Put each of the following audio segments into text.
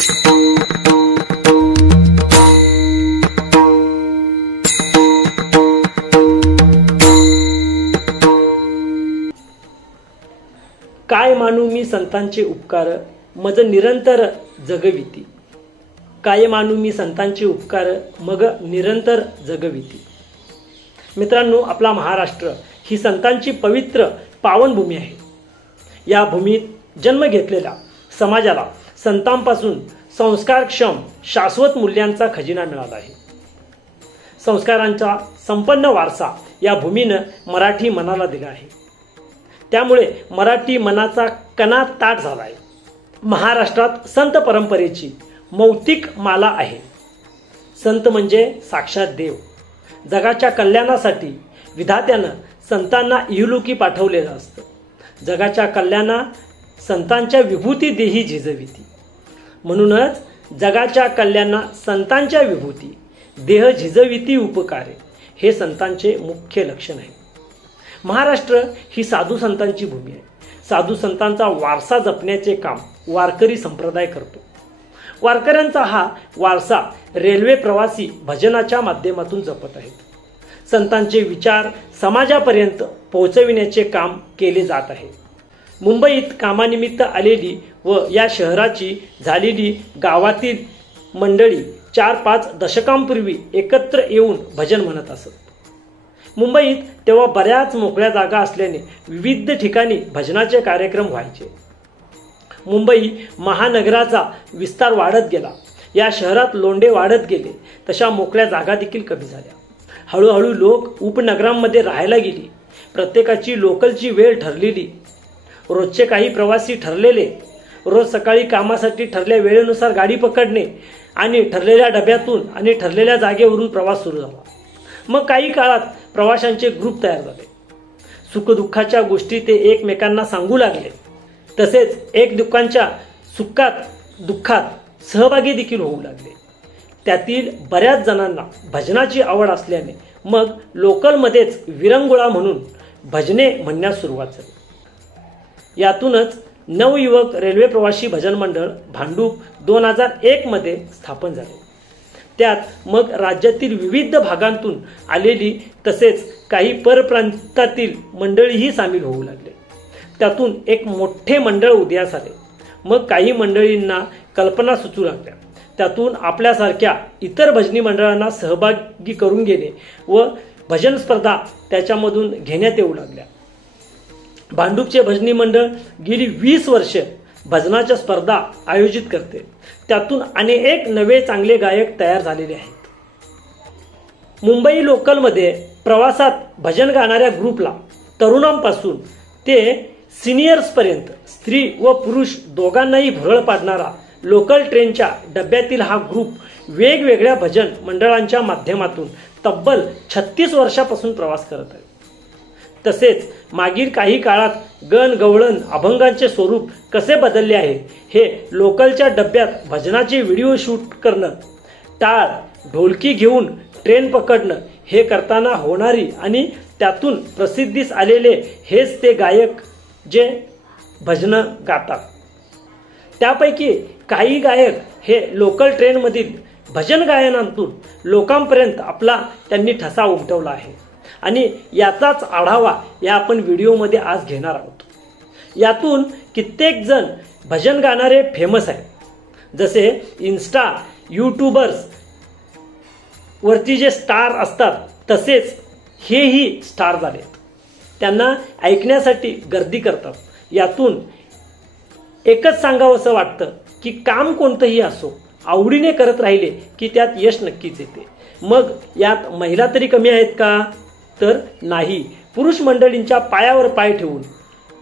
काय मानू मी संतांचे उपकार मज निरंतर जगविती। काय मानू मी संतांचे उपकार मग निरंतर जगविती। मित्रांनो, आपला महाराष्ट्र ही संतांची पवित्र पावनभूमी आहे। या भूमीत जन्म घेतलेल्या समाजाला संतांपासून संस्कारक्षम शाश्वत मूल्यांचा खजिना मिळाला आहे। संस्कारांचा संपन्न वारसा या भूमीनं मराठी मनाला दिला आहे। त्यामुळे मराठी मनाचा कणा ताट झाला आहे। महाराष्ट्रात संत परंपरेची मौतिक माला आहे। संत म्हणजे साक्षात देव। जगाच्या कल्याणासाठी विधात्यानं संतांना इहलोकी पाठवलेलं असतं। जगाच्या कल्याणात संतांच्या विभूती देही झिजविती। म्हणूनच जगाच्या कल्याणा संतांच्या विभूती देह झिजविती उपकारे हे संतांचे मुख्य लक्षण आहे। महाराष्ट्र ही साधू संतांची भूमी आहे। साधू संतांचा वारसा जपण्याचे काम वारकरी संप्रदाय करतो। वारकऱ्यांचा हा वारसा रेल्वे प्रवासी भजनाच्या माध्यमातून जपत आहेत। संतांचे विचार समाजापर्यंत पोहोचविण्याचे काम केले जात आहे। मुंबईत कामानिमित्त आलेली व या शहराची झालेली गावातील मंडळी 4-5 दशकांपूर्वी एकत्र येऊन भजन म्हणत असत। मुंबईत तेव्हा बऱ्याच मोकळ्या जागा असल्याने विविध ठिकाणी भजनाचे कार्यक्रम व्हायचे। मुंबई महानगराचा विस्तार वाढत गेला। या शहरात लोंढे वाढत गेले तशा मोकळ्या जागा देखील कमी झाल्या। हळूहळू लोक उपनगरांमध्ये राहायला गेली। प्रत्येकाची लोकलची वेळ ठरलेली। रोजचे काही प्रवासी ठरलेले रोज सकाळी कामासाठी ठरल्या वेळेनुसार गाडी पकडणे आणि ठरलेल्या डब्यातून आणि ठरलेल्या जागेवरून प्रवास सुरू झाला। मग काही काळात प्रवाशांचे ग्रुप तयार झाले। सुखदुःखाच्या गोष्टी ते एकमेकांना सांगू लागले। तसेच एक दुःखांच्या सुखात दुःखात सहभागी देखील होऊ लागले। त्यातील बऱ्याच जणांना भजनाची आवड असल्याने मग लोकलमध्येच विरंगुळा म्हणून भजने म्हणण्यास सुरुवात झाली। यातूनच नवयुवक रेल्वे प्रवासी भजन मंडळ भांडूप 2001 मध्ये स्थापन झाले। त्यात मग राज्यातील विविध भागांतून आलेली तसेच काही परप्रांतातील मंडळीही सामील होऊ लागले। त्यातून एक मोठे मंडळ उदयास आले। मग काही मंडळींना कल्पना सुचू लागल्या। त्यातून आपल्यासारख्या इतर भजनी मंडळांना सहभागी करून घेणे व भजन स्पर्धा त्याच्यामधून घेण्यात येऊ लागल्या। भांडूपचे भजनी मंडळ गेली 20 वर्षे भजनाच्या स्पर्धा आयोजित करते। त्यातून अनेक नवे चांगले गायक तयार झालेले आहेत। मुंबई लोकलमध्ये प्रवासात भजन गाणाऱ्या ग्रुपला तरुणांपासून ते सिनियर्सपर्यंत स्त्री व पुरुष दोघांनाही भुरळ पाडणारा लोकल ट्रेनच्या डब्यातील हा ग्रुप वेगवेगळ्या भजन मंडळांच्या माध्यमातून तब्बल 36 वर्षापासून प्रवास करत आहे। तसेच मागील काही काळात गण गवळण अभंगांचे स्वरूप कसे बदलले आहे हे लोकलच्या डब्यात भजनाचे व्हिडिओ शूट करणं, टाळ ढोलकी घेऊन ट्रेन पकडणं हे करताना होणारी आणि त्यातून प्रसिद्धीस आलेले हेच ते गायक जे भजनं गातात। त्यापैकी काही गायक हे लोकल ट्रेनमधील भजन गायनातून लोकांपर्यंत आपला त्यांनी ठसा उमटवला आहे आणि याचाच आढावा या आपण व्हिडिओमध्ये आज घेणार आहोत। यातून कित्येक जण भजन गाणारे फेमस आहेत। जसे इन्स्टा यूट्यूबर्स वरती जे स्टार असतात तसेच हेही स्टार झालेत। त्यांना ऐकण्यासाठी गर्दी करतात। यातून एकच सांगावंसं वाटतं की काम कोणतंही असो आवडीने करत राहिले की त्यात यश नक्कीच येते। मग यात महिला तरी कमी आहेत का? तर नाही, पुरुष मंडळींच्या पायावर पाय ठेवून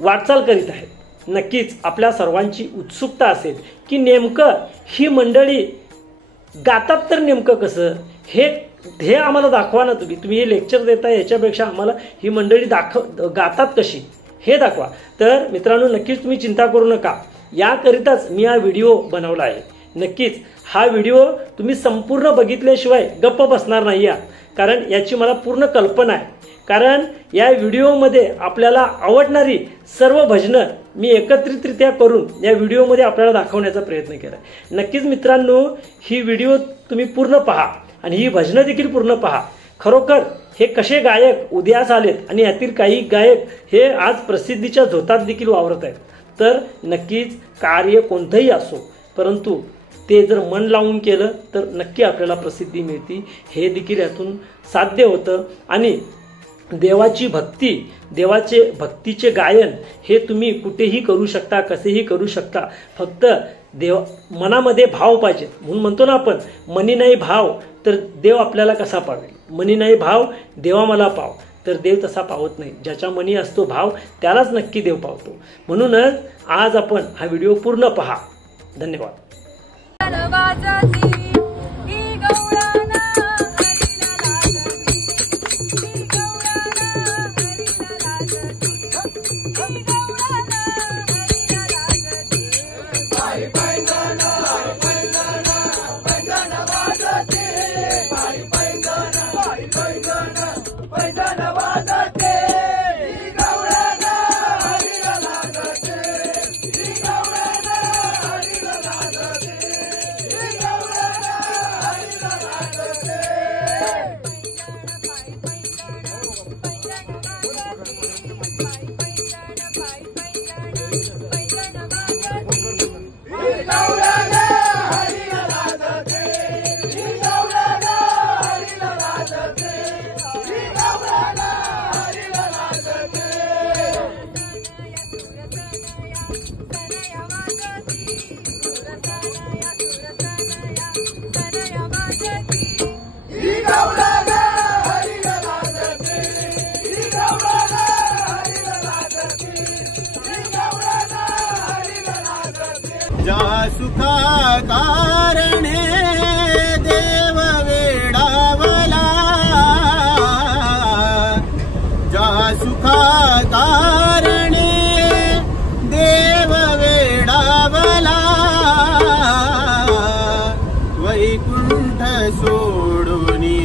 वाटचाल करीत आहेत। नक्कीच आपल्या सर्वांची उत्सुकता असेल की नेमकं ही मंडळी गातात तर नेमकं कसं हे आम्हाला दाखवा ना। तुम्ही हे लेक्चर देताय याच्यापेक्षा आम्हाला ही मंडळी गातात कशी हे दाखवा। तर मित्रांनो, नक्कीच तुम्ही चिंता करू नका। याकरिताच मी हा व्हिडिओ बनवला आहे। नक्कीच हा व्हिडिओ तुम्ही संपूर्ण बघितल्याशिवाय गप्प बसणार नाही आहात, कारण याची मला पूर्ण कल्पना आहे। कारण या व्हिडिओमध्ये आपल्याला आवडणारी सर्व भजनं मी एकत्रितरित्या करून या व्हिडिओमध्ये आपल्याला दाखवण्याचा प्रयत्न केला. नक्कीच मित्रांनो, ही व्हिडिओ तुम्ही पूर्ण पहा आणि ही भजनं देखील पूर्ण पहा. खरोखर हे कसे गायक उदयास आलेत आणि यातील काही गायक हे आज प्रसिद्धीच्या झोतात देखील वावरत आहेत. तर नक्कीच कार्य कोणतंही असो, परंतु ते जर मन लावून केलं तर नक्की आपल्याला प्रसिद्धी मिळते. हे देखील यातून साध्य होतं. आणि देवाची भक्ती, देवाचे भक्तीचे गायन हे तुम्ही कुठेही करू शकता, कसेही करू शकता. फक्त मनामध्ये भाव पाहिजे. म्हणून म्हणतो ना आपण, मनी नाही भाव तर देव आपल्याला कसा पावेल. मनी नाही भाव देवा मला पाव, तर देव तसा पावत नाही. ज्याच्या मनी असतो भाव त्यालाच नक्की देव पावतो. म्हणूनच आज आपण हा व्हिडिओ पूर्ण पहा. धन्यवाद. ज्या सुखा कारणे देव वेडावला, ज्या सुखा कारणे देव वेडावला, वैकुंठ सोडूनी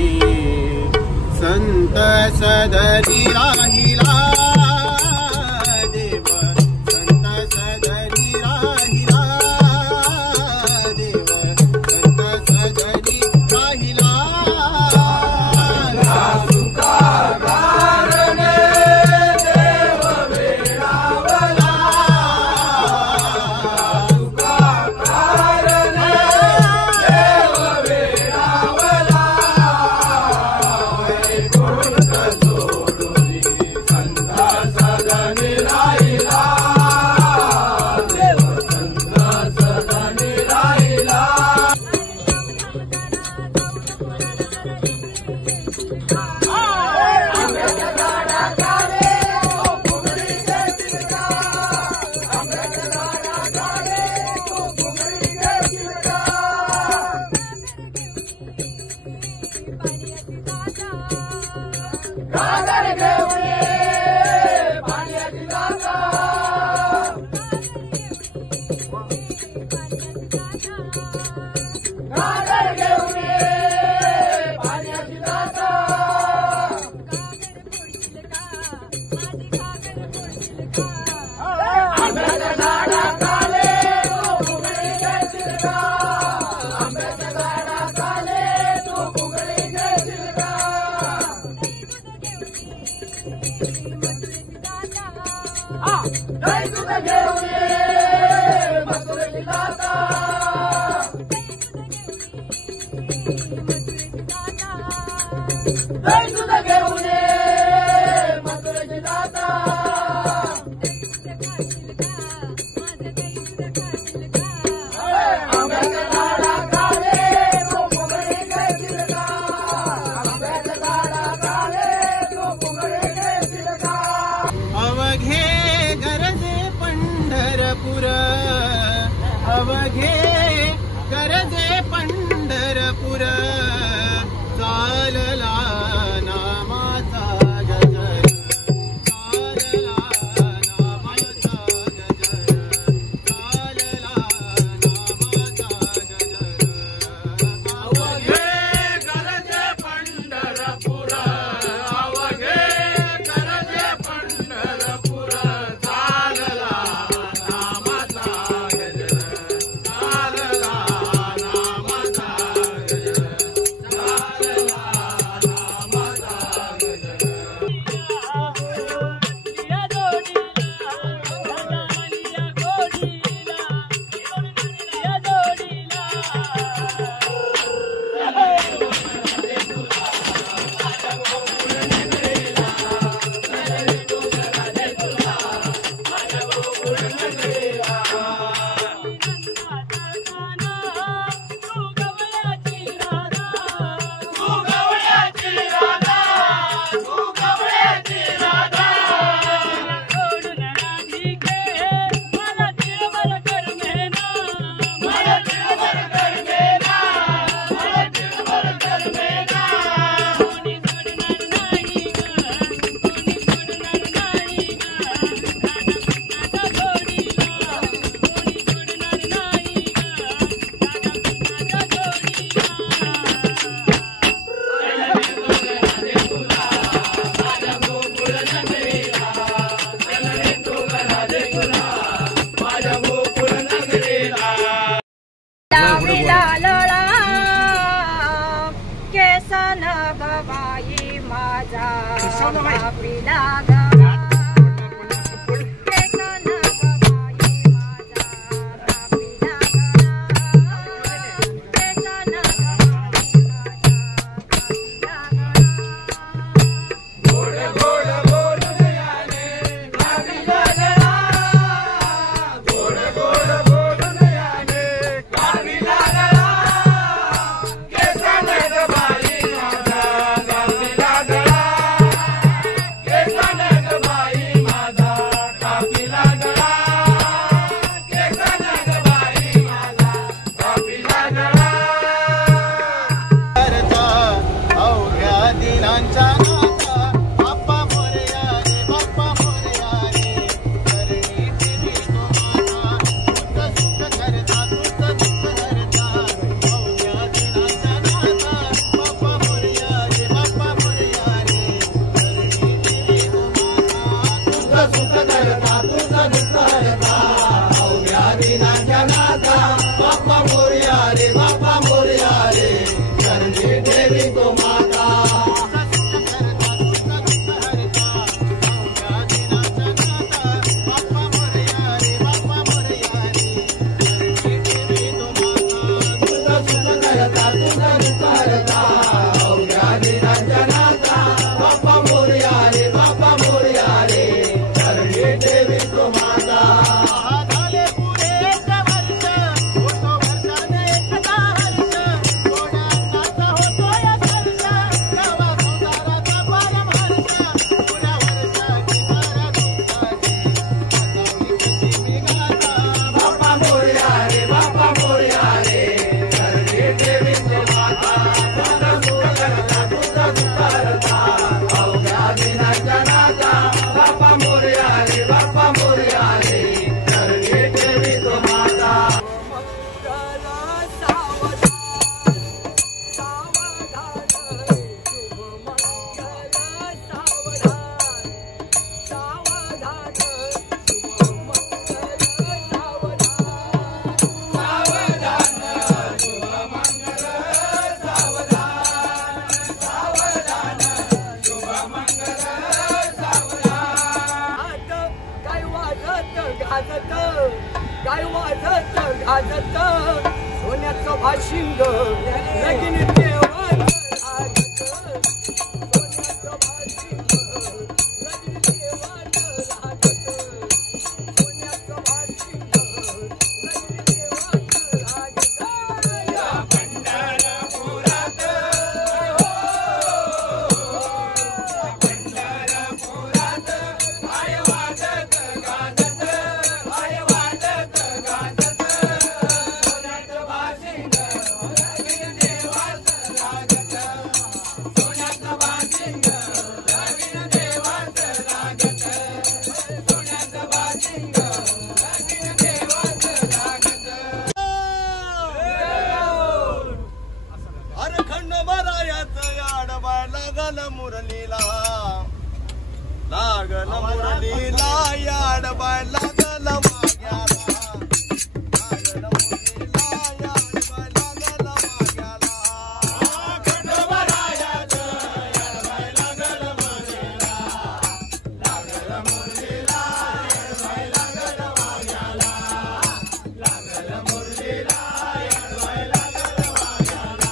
संत सदरी राहिला. अवघे करजे पंढरपूर चालला नामाचा गजर चालला नामाचा गजर चालला नामाचा गजर अवघे करजे पंढरपूर अवघे काय वाजत गाजत सोन्याचं भाशिंग लगीन देवाचं लागत सोन्याचं भाशिंग लगीन देवाचं लागत सोन्याचं भाशिंग लगीन देवाचं लागत या पंढरपुरात पंढरपुरात काय वाजत गाजत काय वाजत गाजत सोन्याचं भाशिंग लगीन देवाचं लागत सोन्याचं भाशिंग लगीन देवाचं लागत सोन्याचं भाशिंग लगीन देवाचं लागत अरे खंडोबारायाचं याडबाय लागल मुरलीला याडबाय लागल माग्याला लागल मुरलीला याडबाय लागल माग्याला खंडोबारायाचं याडबाय लागल मुरलीला लागल मुरलीला याडबाय लागल माग्याला लागल मुरलीला याडबाय लागल माग्याला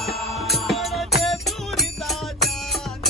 ते सुरिता जान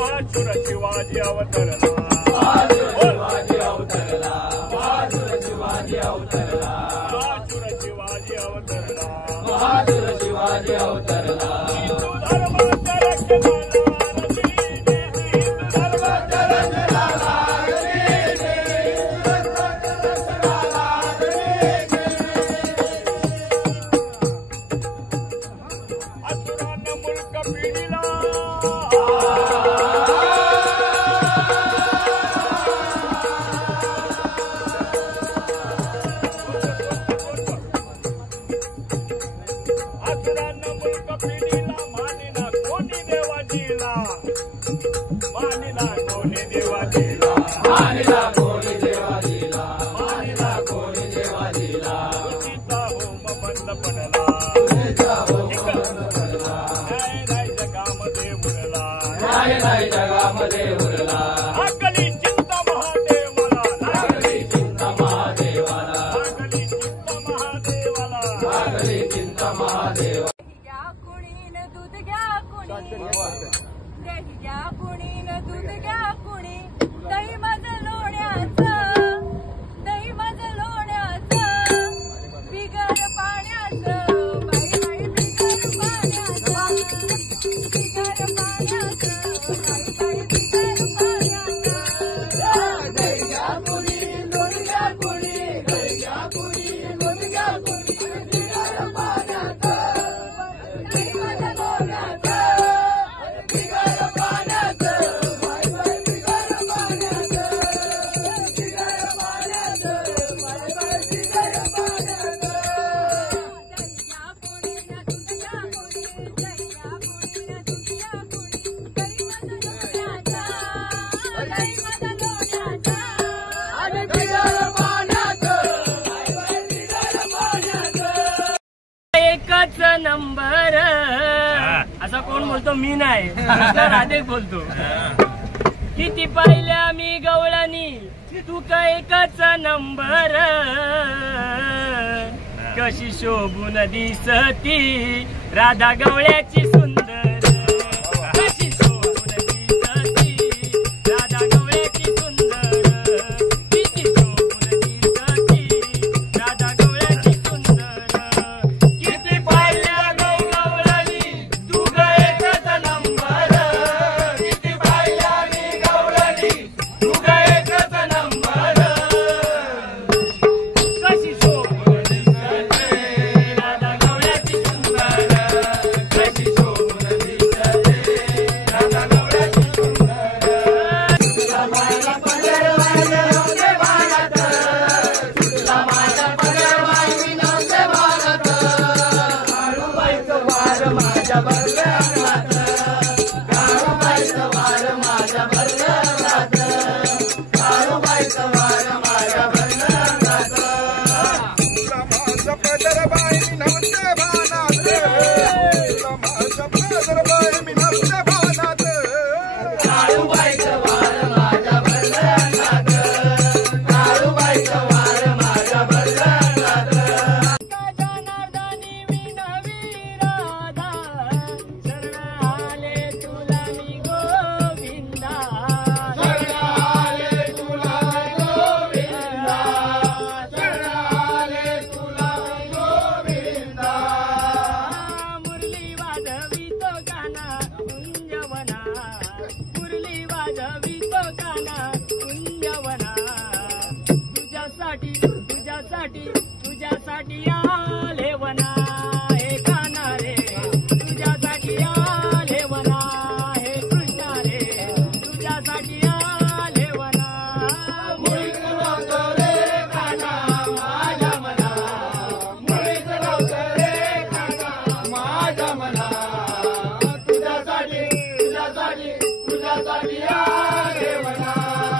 शिवाजी अवतरला शिवाजी अवतरला शिवाजी अवतरला शिवाजी अवतरला शिवाजी अवतरला हिंदू धर्माच्या रक्षणाला मानिला कोणी देवा दिला मानिला कोणी देवा दिला मानिला कोणी देवा दिला तुझीचा होम बंद पडला तुझीचा होम बंद पडला न्याय नाही जगामध्ये उरला न्याय नाही जगामध्ये उरला लागली चिंता महादेवाला लागली चिंता महादेवाला लागली चिंता महादेवाला लागली चिंता महादेवा घ्या कुणीन दूध घ्या कुणी दही घ्या कुणीन दूध घ्या कुणी दही माझं लोण्याचं बिगर पाण्याचं बाई बाई बिगर पाण्याचं बिगर पाण्याचं बाई बाई बिगर पाण्याचं दही घ्या कुणी दूध घ्या कुणी दही घ्या कुणी दूध घ्या कुणी बिगर पाण्याचं दही माझं लोण्याचं बिगर पाण्याचं बाई बाई बिगर पाण्याचं बिगर पाण्याचं बाई बाई बिगर पाण्याचं दह्या पुरीनं दूध घ्या पुरी दह्या पुरीनं दूध घ्या पुरी दही माझं लोण्याचं दही माझं लोण्याचं आणि बिगर पाण्याचं बाई बाई बिगर पाण्याचं एकच नंबर असा कोण बोलतो? मी नाही, राधे बोलतो. किती पाहिल्या मी गवळणी तू का एकच नंबर कशी शोभून दिसती राधा गवळ्याची सुंदर कशी शोभून दिसती राधा गवळ्याची सुंदर किती शोभून दिसती राधा गवळ्याची सुंदर किती पाहिल्या गवळणी तू ग एकच नंबर किती पाहिल्या मी गवळणी तू ग एकच नंबर कशी शोभून दिसते राधा गवळ्याची सुंदर कशी शोभून दिसते राधा गवळ्याची सुंदर तुला माझा पदरवाला नव्हते भारत तुला माझा पदरवाला नव्हते भारत काळूबाईचं वार माझ्या भरल्या अंगात काळूबाईचं वार माझ्या भरल्या अंगात काळूबाईचं वार माझ्या भरल्या अंगात माझं पदर बाई मी नव्हते भानात माझं पदर बाई मी नव्हते भानात काळूबाईचं वार माझ्या भरल्या अंगात काळूबाईचं वार माझ्या भरल्या अंगात जनार्दनी विनवी राधा शरण आले तुला मी गोविंदा शरण आले तुला गोविंदा शरण आले तुला गोविंदा मुरली वाजवी तो गाना कुंजवना मुरली वाजवी तो गाना कुंजवना तुझ्यासाठी तुझ्यासाठी तुझ्यासाठी आले वना हे गाना रे तुझ्यासाठी आले वना हे कृष्णा रे तुझ्यासाठी